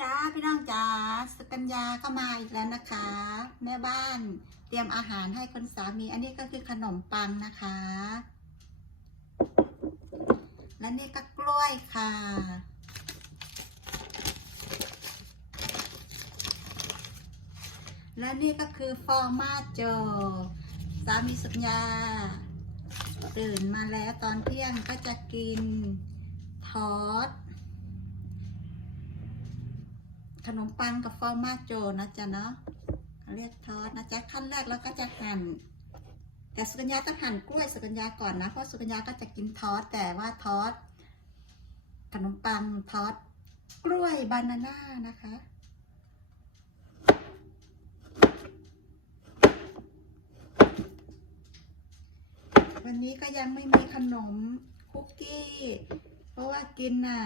จ้าพี่น้องจ๋าสุกัญญาก็มาอีกแล้วนะคะ แม่บ้านเตรียมอาหารให้คนสามี อันนี้ก็คือขนมปังนะคะ และนี่ก็กล้วยค่ะ และนี่ก็คือฟอร์มาโจสามีสุกัญญา ตื่นมาแล้วตอนเที่ยงก็จะกินทอด ขนมปังกับฟอร์มาโจนะจ๊ะเนาะเขาเรียกทอดนะจ๊ะขั้นแรกเราก็จะหั่นแต่สุกัญญาต้องหั่นกล้วยสุกัญญาก่อนนะเพราะสุกัญญาก็จะกินทอดแต่ว่าทอดขนมปังทอดกล้วยบานาน่านะคะวันนี้ก็ยังไม่มีขนมคุกกี้ เพราะว่ากินน่ะ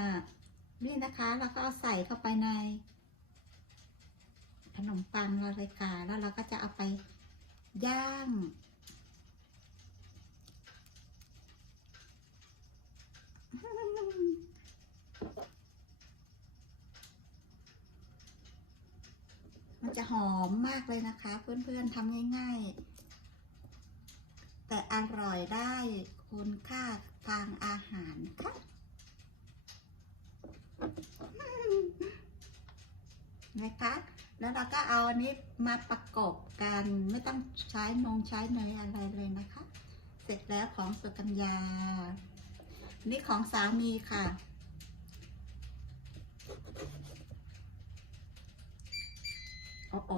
นี่นะคะเราก็เอาใส่เข้าไปใน ขนมปังเราลยค่ะแล้วเราก็จะเอาไปย่าง มันจะหอมมากเลยนะคะ เพื่อนๆทำง่ายๆ แต่อร่อยได้คุณค่าทางอาหารค่ะนะคะ แล้วเราก็เอาอันนี้มาประกบกันไม่ต้องใช้นงใช้เนยอะไรเลยนะคะ เสร็จแล้วของสุกัญญา นี่ของสามีค่ะ โอ้โอ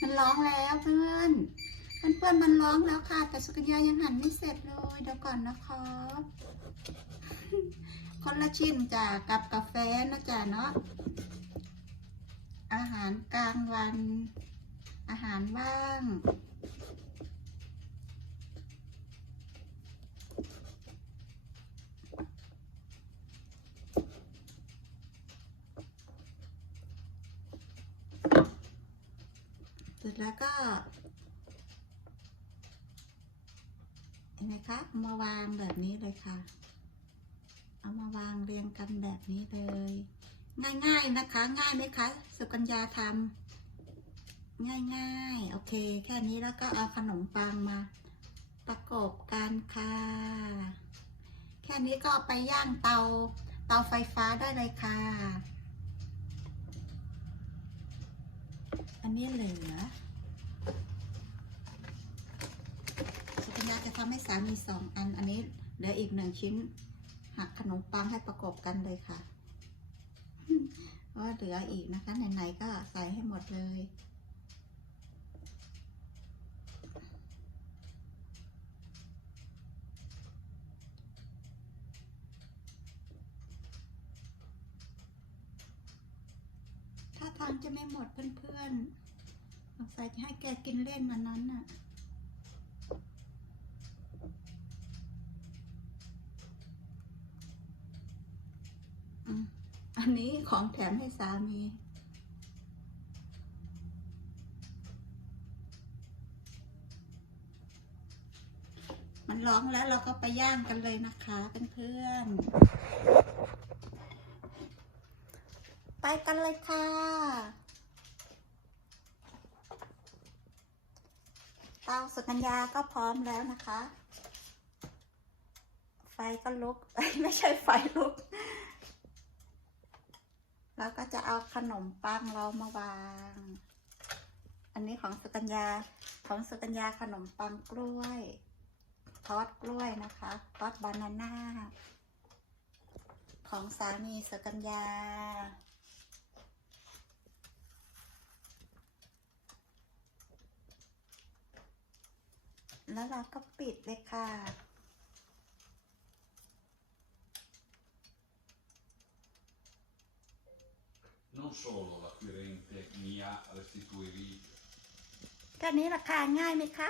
มันร้องแล้วเพื่อนเพื่อนๆมันร้องแล้วค่ะ แต่สุกัญญายังหั่นไม่เสร็จเลยเดี๋ยวก่อนนะคะคนละชิ้นจ้ะกับกาแฟนะจ๊ะเนาะ อาหารกลางวัน อาหารว่าง เสร็จแล้วก็เห็นไหมคะมาวางแบบนี้เลยค่ะ เอามาวางเรียงกันแบบนี้เลย ง่ายๆนะคะ ง่ายไหมคะสุกัญญาทำง่ายๆ โอเค แค่นี้แล้วก็เอาขนมปังมา ประกบกันค่ะ แค่นี้ก็ไปย่างเตาเตาไฟฟ้าได้เลยค่ะ อันนี้เหลือสุกัญญาจะทำให้สามีสองอัน อันนี้เหลืออีกหนึ่งชิ้น หักขนมปังให้ประกบกันเลยค่ะ ว่าเหลืออีกนะคะไหนๆก็ใส่ให้หมดเลย ถ้าทางจะไม่หมดเพื่อนๆสงสัยจะให้แกกินเล่นวันนั้นน่ะ อืม อันนี้ของแถมให้สามี มันร้องแล้วเราก็ไปย่างกันเลยนะคะเพื่อนๆ ไปกันเลยค่ะ เตาสุกัญญาก็พร้อมแล้วนะคะ ไฟก็ลุก ไม่ใช่ไฟลุก แล้วก็จะเอาขนมปังเรามาวาง อันนี้ของสุกัญญา ของสุกัญญาขนมปังกล้วยทอดกล้วยนะคะทอดบานาน่า ของสามีสุกัญญา แล้วเราก็ปิดเลยค่ะ Non solo l'acquirente mi ha restituito แค่นี้ราคาง่ายไหมคะ